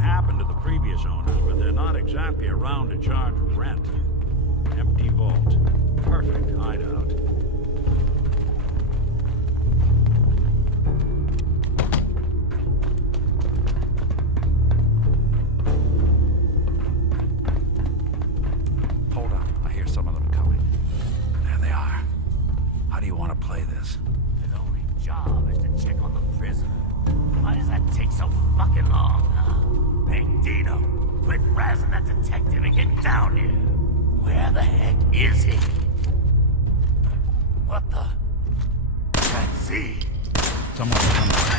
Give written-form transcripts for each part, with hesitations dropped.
happened to the previous owners, but they're not exactly around to charge rent. Empty vault. Perfect hideout. Hold on, I hear some of them coming. There they are. How do you want to play this? His only job is to check on the prisoner. Why does that take so fucking long, huh? Hey, Dino, quit razzing that detective and get down here. Where the heck is he? What the? Can't see. Someone's coming.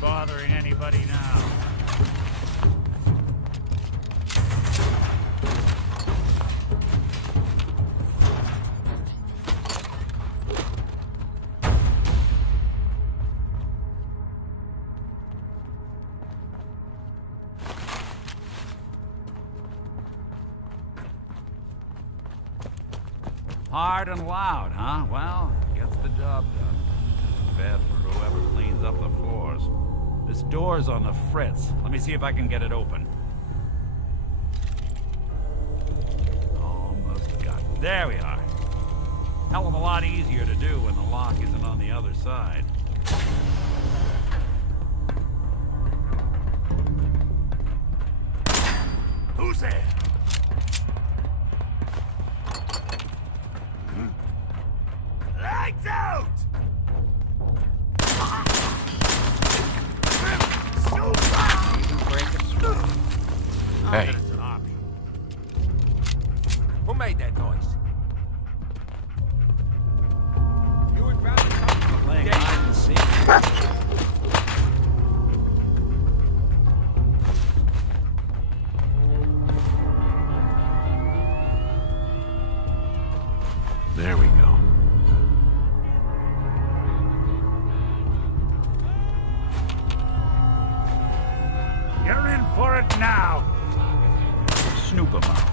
Bothering anybody now. Hard and loud, huh? Well, gets the job done. Bad for whoever cleans up the floors. This door's on the fritz. Let me see if I can get it open. Almost got it. There we are. Hell of a lot easier to do when the lock isn't on the other side. Who's there? Lights out! Hey. It's an option. Who made that noise? You would rather come Playing hide and seek. There we go. You're in for it now. Snoop 'em out.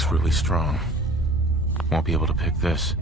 lock's really strong. Won't be able to pick this.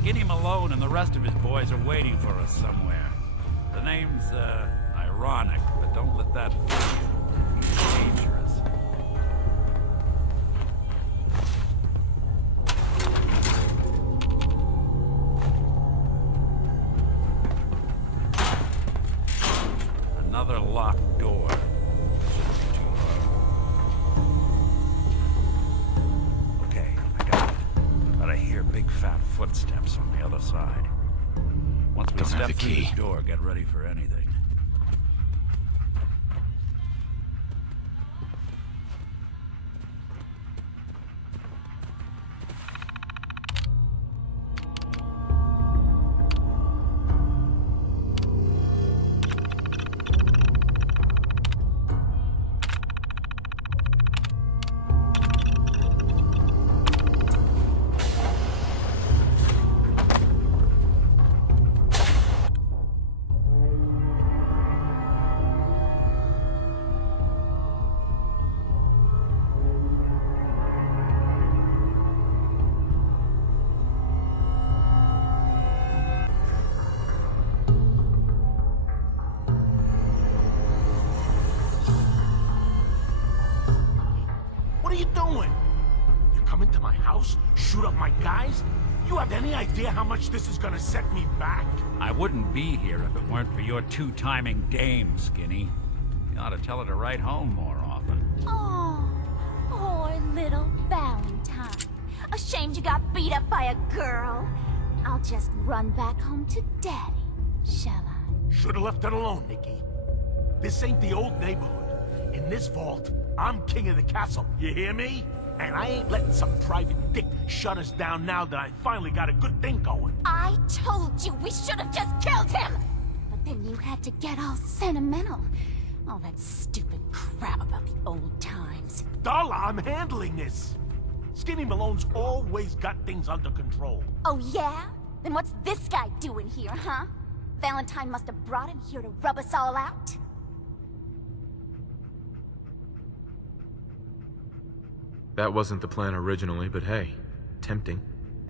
Skinny Malone and the rest of his boys are waiting for us somewhere. The name's, ironic, but don't let that fool you. He's dangerous. Another locked door. Shouldn't be too hard. Okay, I got it. But I hear big fat footsteps on the other side. Once we Don't have step the through key. this door, get ready for anything. What are you doing? You come into my house, shoot up my guys? You have any idea how much this is gonna set me back? I wouldn't be here if it weren't for your two-timing dame, Skinny. You ought to tell her to write home more often. Oh, poor little Valentine. Ashamed you got beat up by a girl. I'll just run back home to Daddy, shall I? Should've left it alone, Nikki. This ain't the old neighborhood. In this vault, I'm king of the castle, you hear me? And I ain't letting some private dick shut us down now that I finally got a good thing going. I told you we should have just killed him! But then you had to get all sentimental. All that stupid crap about the old times. Darla, I'm handling this. Skinny Malone's always got things under control. Oh yeah? Then what's this guy doing here, huh? Valentine must have brought him here to rub us all out? That wasn't the plan originally, but hey, tempting.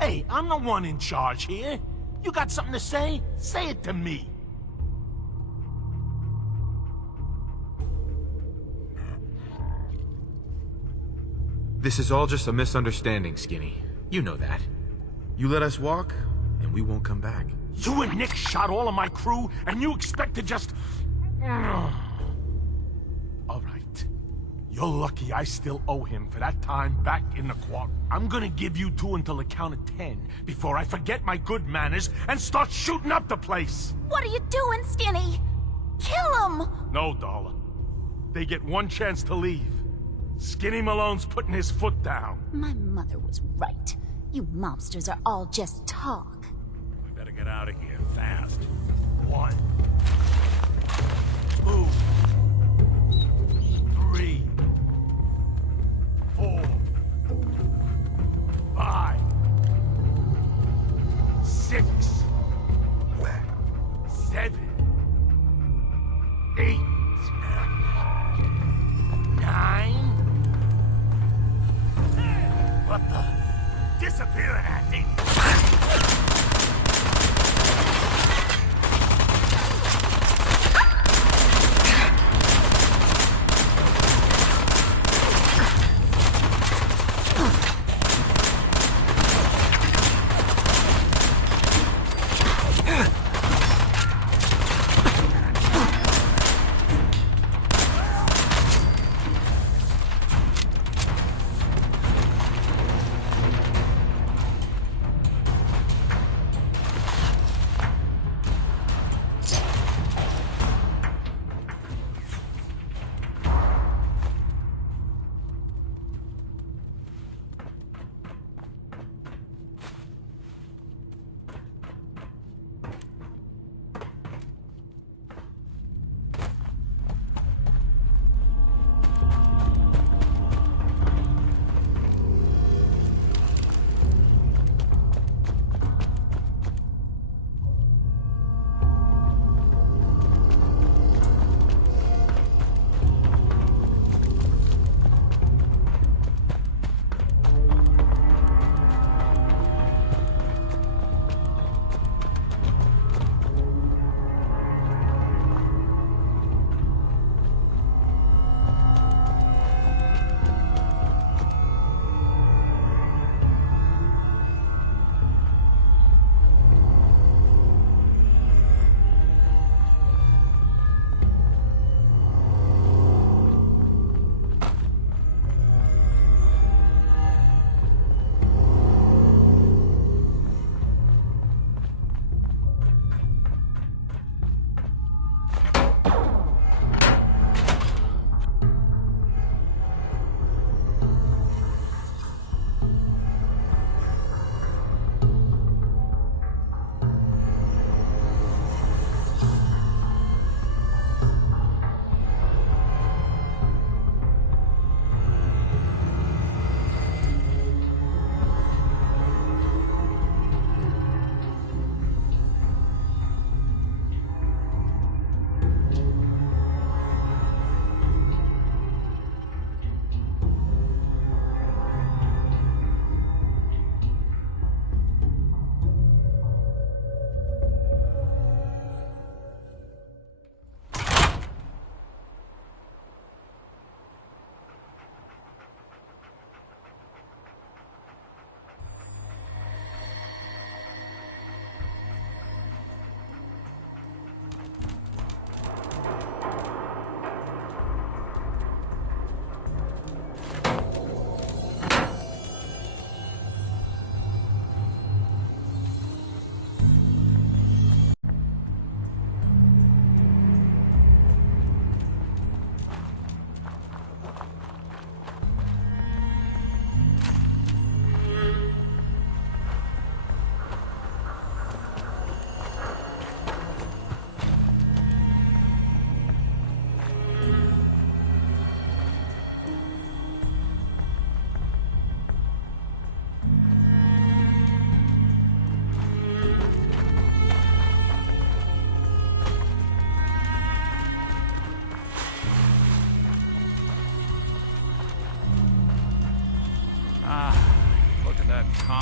Hey, I'm the one in charge here. You got something to say? Say it to me. This is all just a misunderstanding, Skinny. You know that. You let us walk, and we won't come back. You and Nick shot all of my crew, and you expect to just... All right. You're lucky I still owe him for that time back in the quarry. I'm gonna give you two until the count of 10 before I forget my good manners and start shooting up the place. What are you doing, Skinny? Kill him! No, Darla. They get one chance to leave. Skinny Malone's putting his foot down. My mother was right. You mobsters are all just talk. We better get out of here fast. 1, 2, 3, 4, 5, 6, 7, 8, 9. What the? Disappearing acting.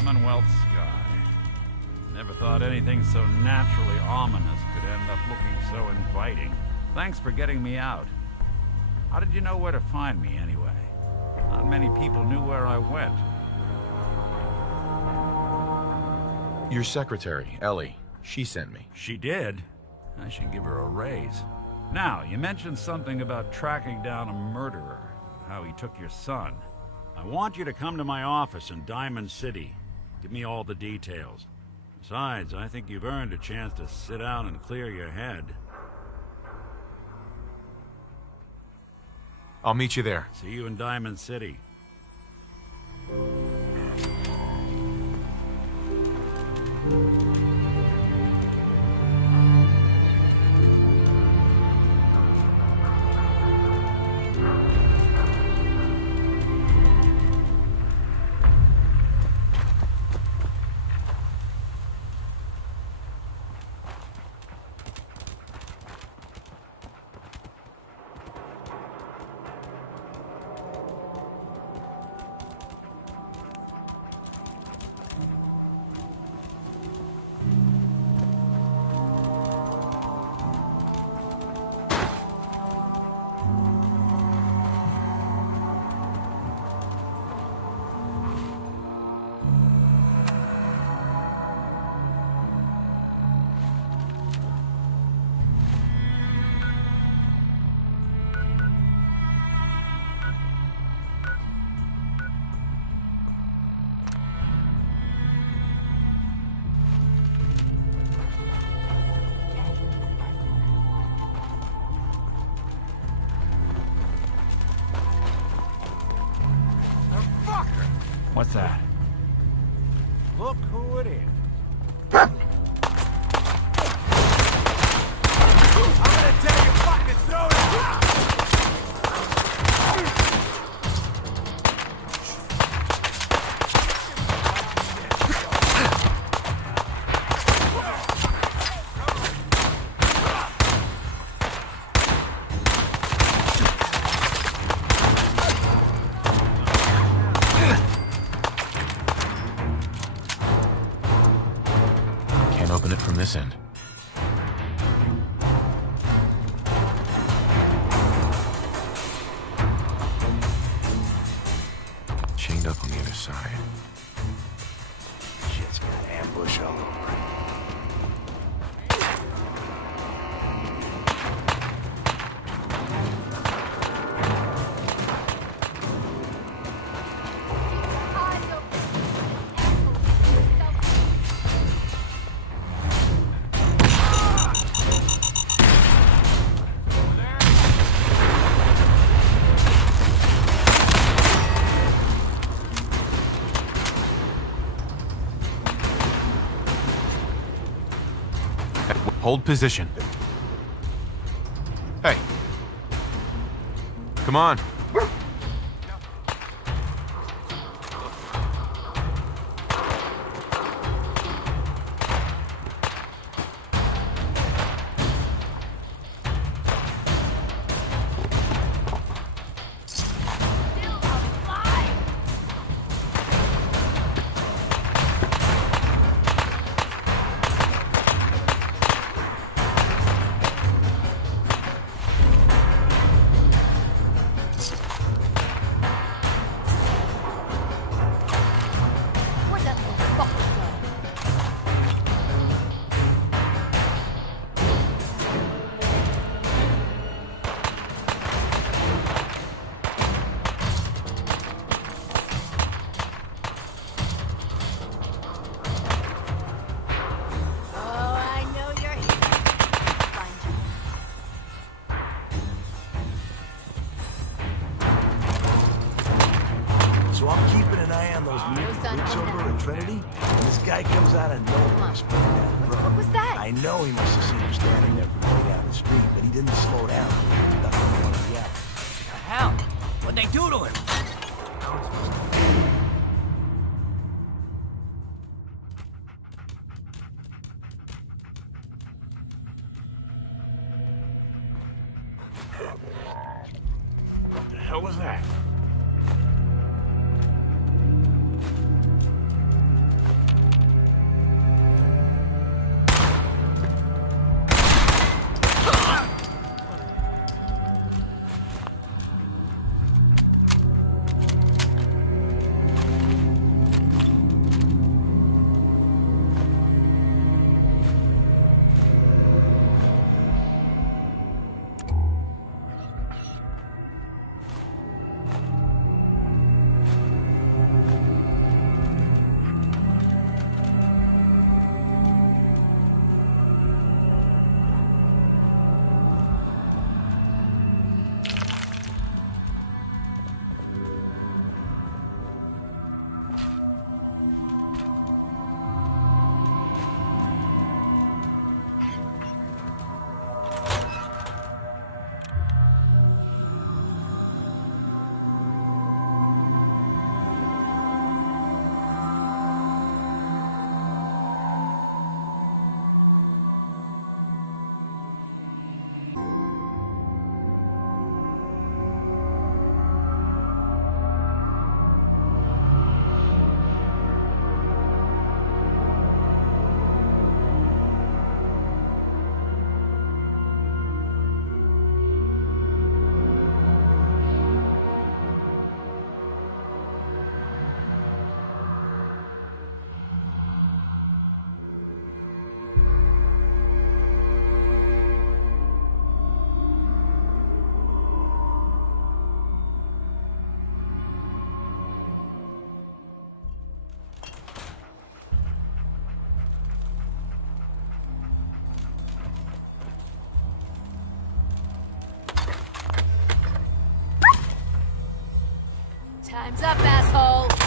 Commonwealth sky. Never thought anything so naturally ominous could end up looking so inviting. Thanks for getting me out. How did you know where to find me, anyway? Not many people knew where I went. Your secretary, Ellie, she sent me. She did? I should give her a raise. Now, you mentioned something about tracking down a murderer, how he took your son. I want you to come to my office in Diamond City. Give me all the details. Besides, I think you've earned a chance to sit down and clear your head. I'll meet you there. See you in Diamond City. What's that? Look who it is. I'm gonna tell you fucking throw it out! Can't open it from this end. Chained up on the other side. Shit's got ambush all over it. Hold position. Hey. Come on. So I'm keeping an eye on those mutant brutes over at Trinity, and this guy comes out of nowhere sprinting down the road. What was that? I know he must have seen him standing there from way down the street, but he didn't slow down. He ducked in one of the others. The hell? What'd they do to him? What the hell was that? Heads up, asshole!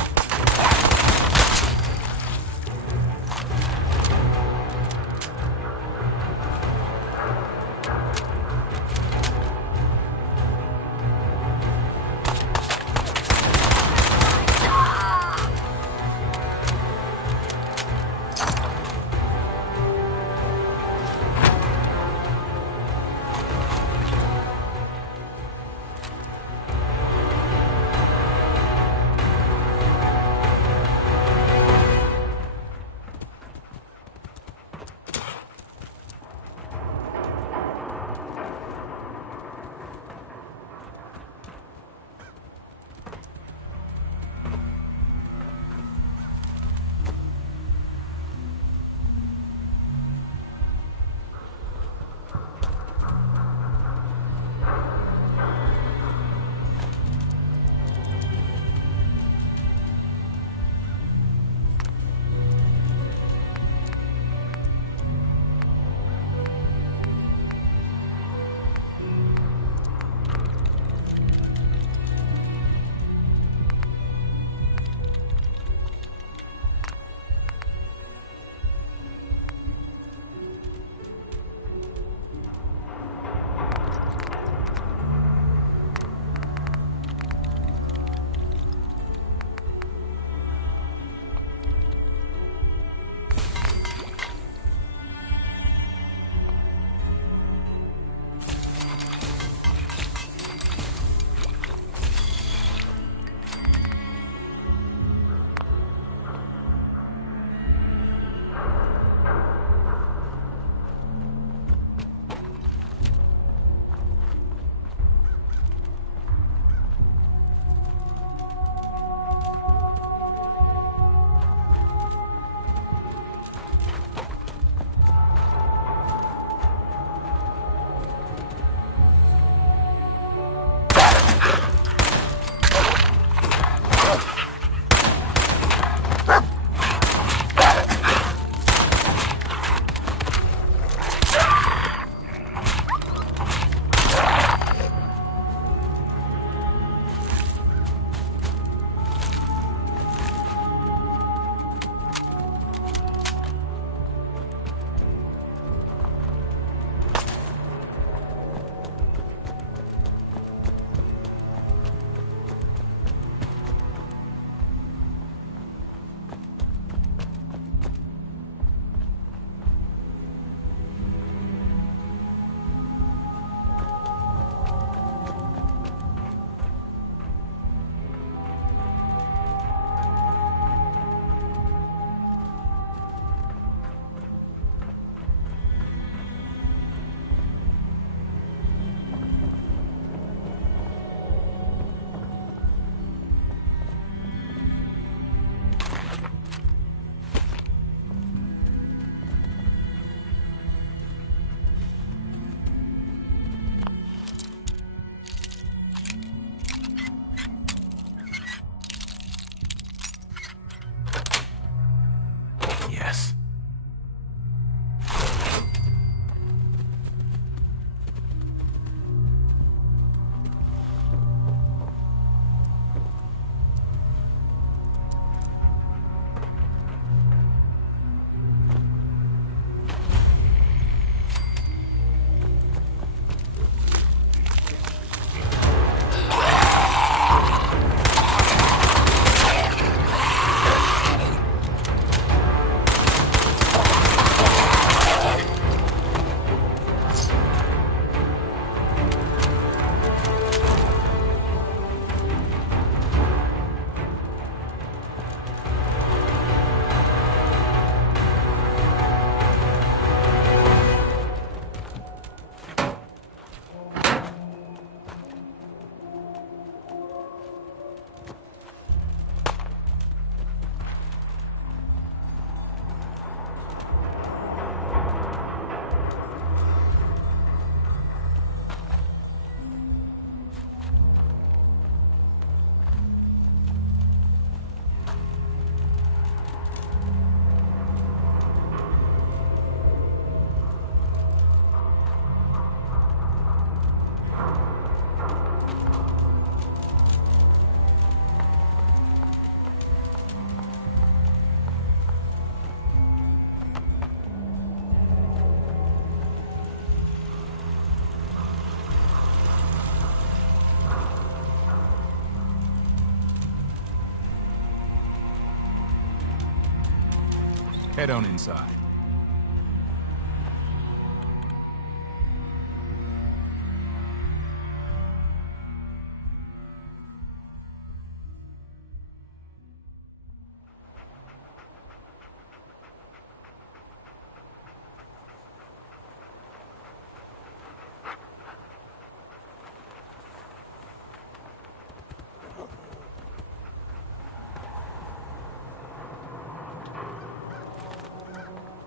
Head on inside.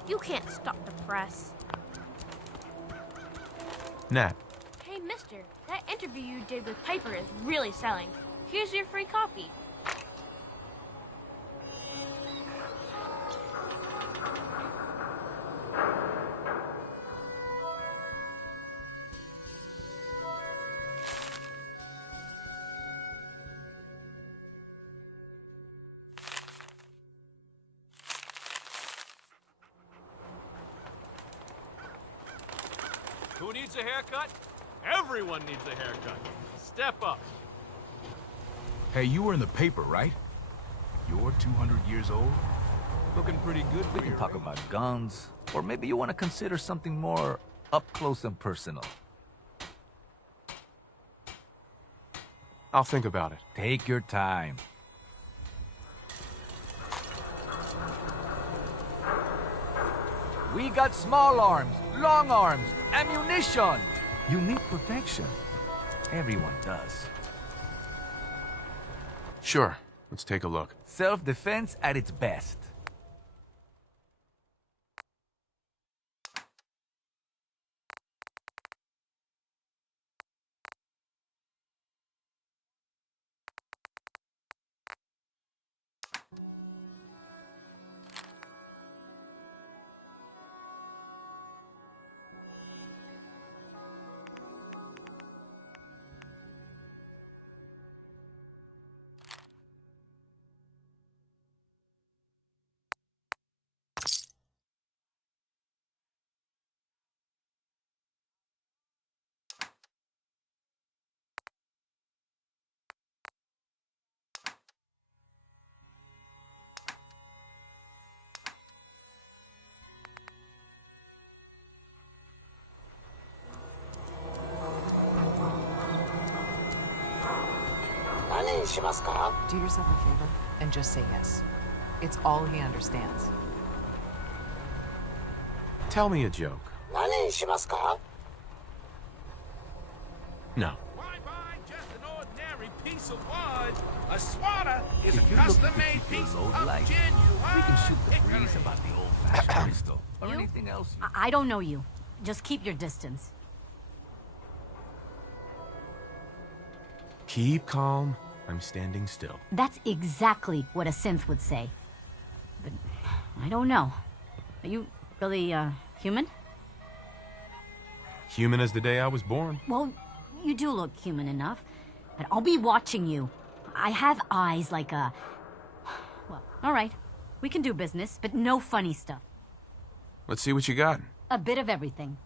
You can't stop the press. Nat, Hey, mister, that interview you did with Piper is really selling. Here's your free copy. Who needs a haircut? Everyone needs a haircut. Step up. Hey, you were in the paper, right? You're 200 years old? Looking pretty good We for can your talk age. about guns, or maybe you want to consider something more up close and personal. I'll think about it. Take your time. We got small arms, long arms, ammunition. You need protection. Everyone does. Sure, let's take a look. Self-defense at its best. Do yourself a favor and just say yes. It's all he understands. Tell me a joke. No. Why buy just an ordinary piece of wood? A swatter is If a you're looking to custom-made keep your piece load of light, genuine we can shoot the hickory. breeze about the old-fashioned pistol. Or You? anything else you... I don't know you. Just keep your distance. Keep calm. I'm standing still. That's exactly what a synth would say. But I don't know. Are you really, human? Human as the day I was born. Well, you do look human enough. But I'll be watching you. I have eyes like a... Well, all right. We can do business, but no funny stuff. Let's see what you got. A bit of everything.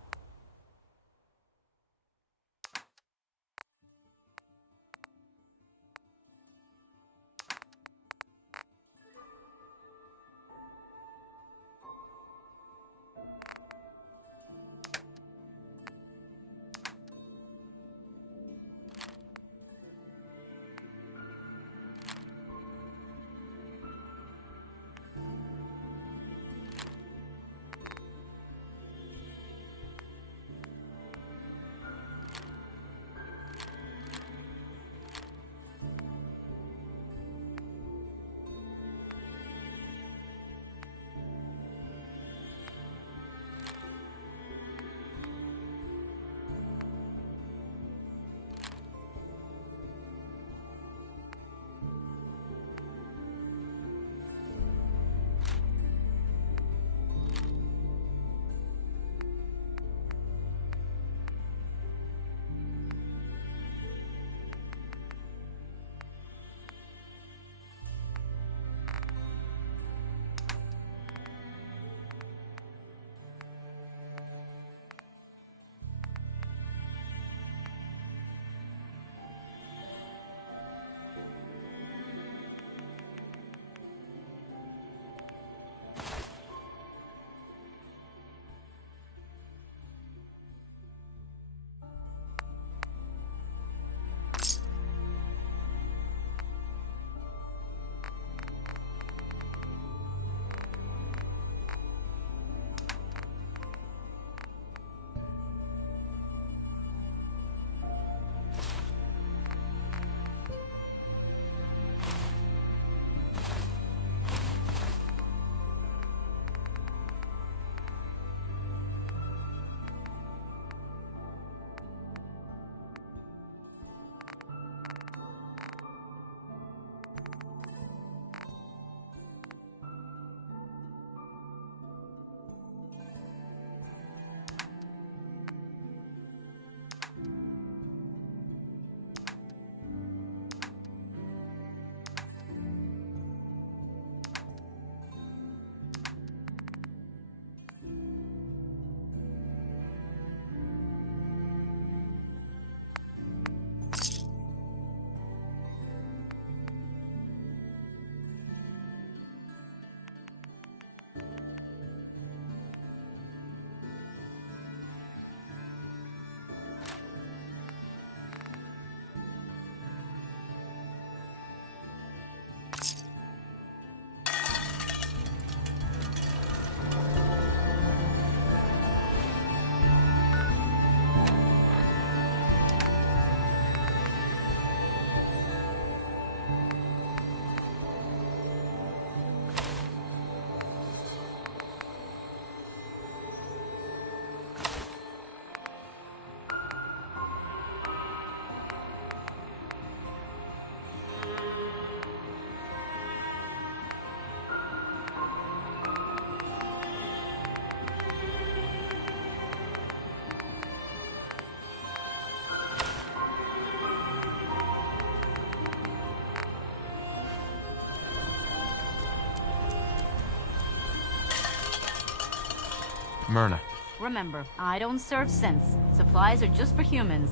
Myrna. Remember, I don't serve sense. Supplies are just for humans.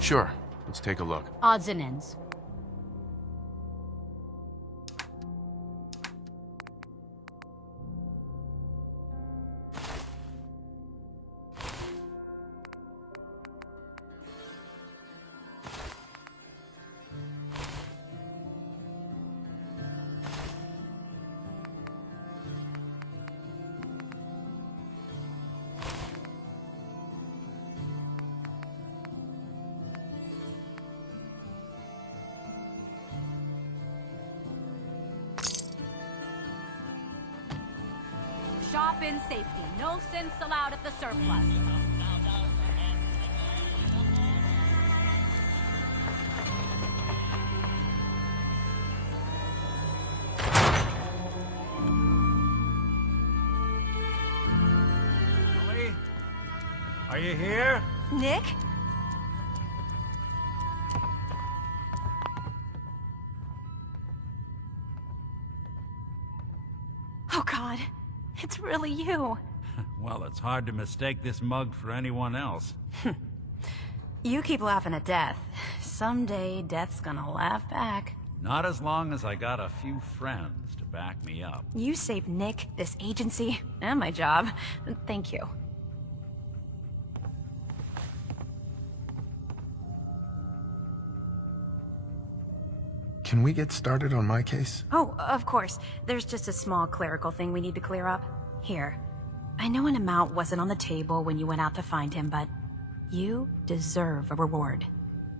Sure. Let's take a look. Odds and ends. Shop in safety. No sense allowed at the surplus. Ellie? Are you here? Nick? Oh God, it's really you. Well, it's hard to mistake this mug for anyone else. You keep laughing at death. Someday, death's gonna laugh back. Not as long as I got a few friends to back me up. You saved Nick, this agency, and my job. Thank you. Can we get started on my case? Oh, of course. There's just a small clerical thing we need to clear up. Here. I know an amount wasn't on the table when you went out to find him, but you deserve a reward.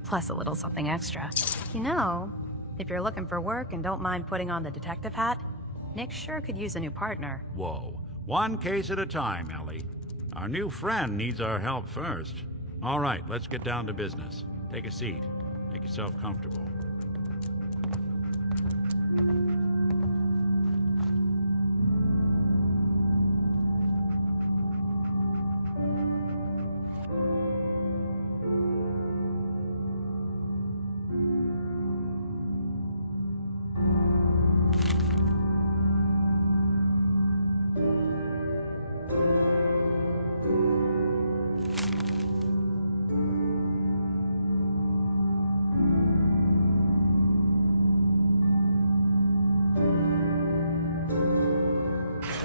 Plus a little something extra. You know, if you're looking for work and don't mind putting on the detective hat, Nick sure could use a new partner. Whoa. One case at a time, Ellie. Our new friend needs our help first. All right, let's get down to business. Take a seat. Make yourself comfortable.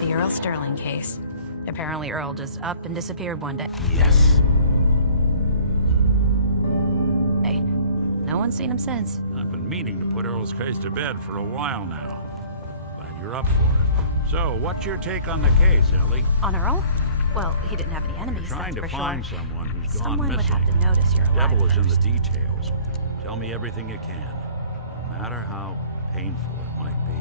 The Earl Sterling case. Apparently Earl just up and disappeared one day. Yes. Hey, no one's seen him since. I've been meaning to put Earl's case to bed for a while now. Glad you're up for it. So, what's your take on the case, Ellie? On Earl? Well, he didn't have any enemies, We're trying that's to for find sure. someone who's Someone gone would missing. have to notice you're alive Devil is in the first. details. Tell me everything you can, no matter how painful it might be.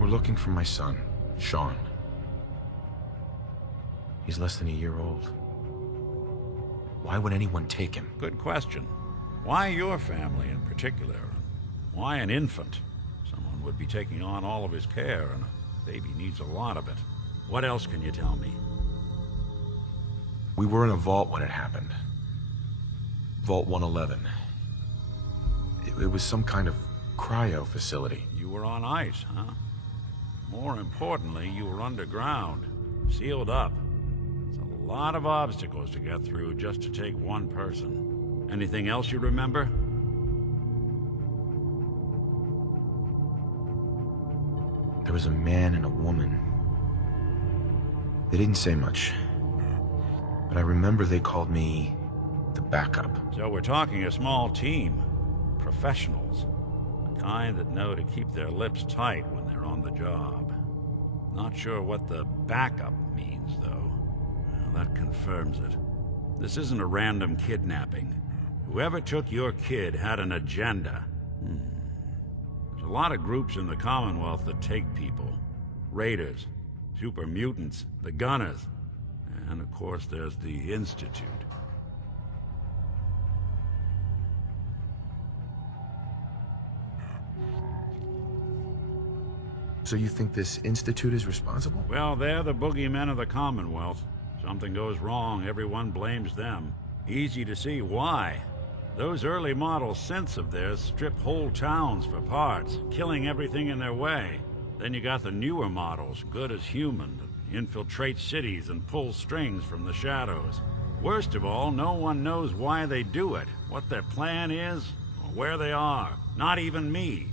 We're looking for my son, Sean. He's less than a year old. Why would anyone take him? Good question. Why your family in particular? Why an infant? Someone would be taking on all of his care, and a baby needs a lot of it. What else can you tell me? We were in a vault when it happened. Vault 111. It was some kind of cryo facility. You were on ice, huh? More importantly, you were underground, sealed up. It's a lot of obstacles to get through just to take one person. Anything else you remember? There was a man and a woman. They didn't say much, but I remember they called me the backup. So we're talking a small team. Professionals. The kind that know to keep their lips tight when they're on the job. Not sure what the backup means, though. Well, that confirms it. This isn't a random kidnapping. Whoever took your kid had an agenda. There's a lot of groups in the Commonwealth that take people. Raiders, super mutants, the Gunners, and of course there's the Institute. So you think this institute is responsible? Well, they're the boogeymen of the Commonwealth. Something goes wrong, everyone blames them. Easy to see why. Those early model synths of theirs strip whole towns for parts, killing everything in their way. Then you got the newer models, good as human, that infiltrate cities and pull strings from the shadows. Worst of all, no one knows why they do it, what their plan is, or where they are. Not even me.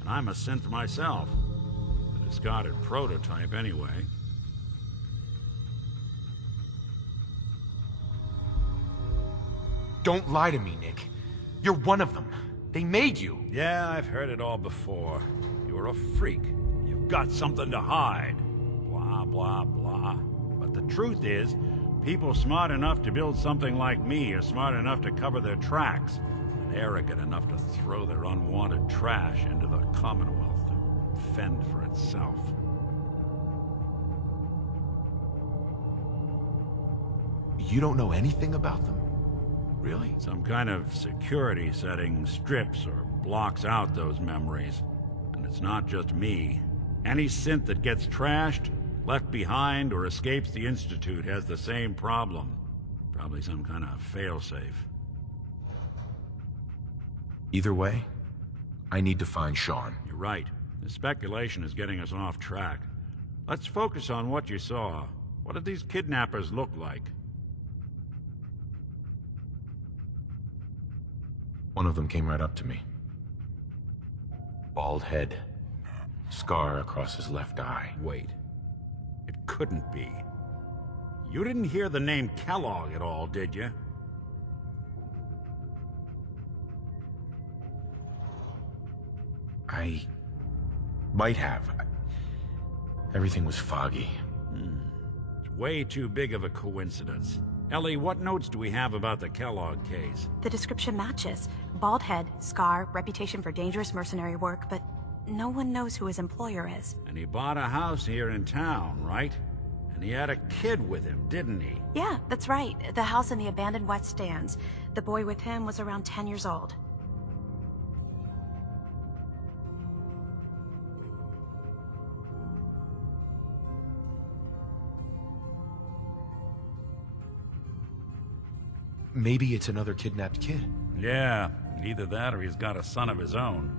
And I'm a synth myself. A discarded prototype anyway. Don't lie to me, Nick. You're one of them. They made you. Yeah, I've heard it all before. You're a freak. You've got something to hide. Blah, blah, blah. But the truth is, people smart enough to build something like me are smart enough to cover their tracks, and arrogant enough to throw their unwanted trash into the Commonwealth to fend for itself. You don't know anything about them? Really? Some kind of security setting strips or blocks out those memories. And it's not just me. Any synth that gets trashed, left behind, or escapes the Institute has the same problem. Probably some kind of failsafe. Either way, I need to find Sean. You're right. The speculation is getting us off track. Let's focus on what you saw. What did these kidnappers look like? One of them came right up to me. Bald head. Scar across his left eye. Wait. It couldn't be. You didn't hear the name Kellogg at all, did you? I might have. Everything was foggy. It's way too big of a coincidence. Ellie, what notes do we have about the Kellogg case? The description matches. Bald head, scar, reputation for dangerous mercenary work, but no one knows who his employer is. And he bought a house here in town, right? And he had a kid with him, didn't he? Yeah, that's right. The house in the abandoned West Stands. The boy with him was around 10 years old. Maybe it's another kidnapped kid. Yeah, either that or he's got a son of his own.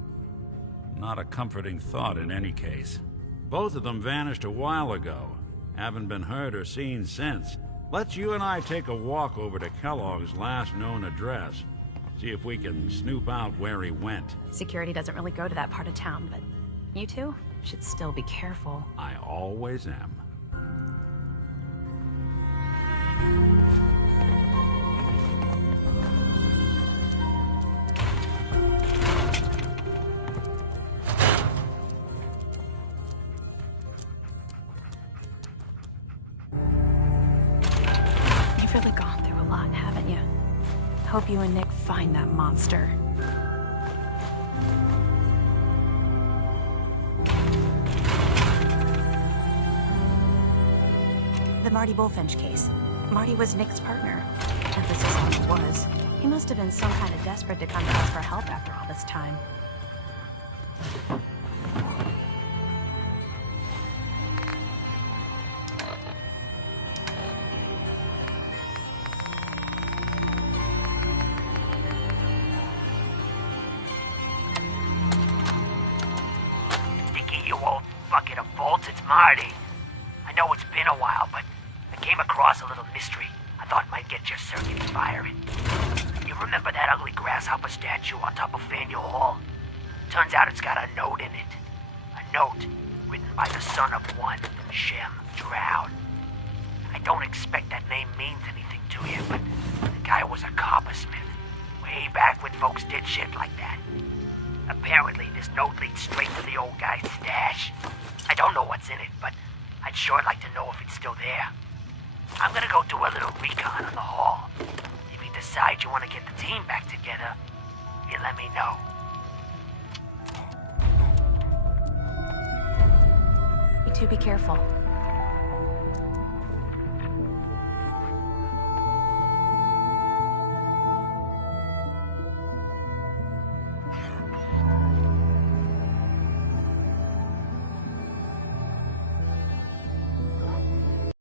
Not a comforting thought in any case. Both of them vanished a while ago. Haven't been heard or seen since. Let's you and I take a walk over to Kellogg's last known address. See if we can snoop out where he went. Security doesn't really go to that part of town, but you two should still be careful. I always am. You've really gone through a lot, haven't you? Hope you and Nick find that monster. The Marty Bullfinch case. Marty was Nick's partner. Emphasis on was. He must have been some kind of desperate to come to us for help after all this time. Nicky, you old bucket of bolts, it's Marty. I know it's been a while, but I came across a little mystery I thought might get your circuits firing. You remember that ugly grasshopper statue on top of Faneuil Hall? Turns out it's got a note in it. A note written by the son of one Shem Drown. I don't expect that name means anything to you, but the guy was a coppersmith. Way back when folks did shit like that. Apparently, this note leads straight to the old guy's stash. I don't know what's in it, but I'd sure like to know if it's still there. I'm gonna go do a little recon on the hall. If you decide you want to get the team back together, you let me know. You two be careful.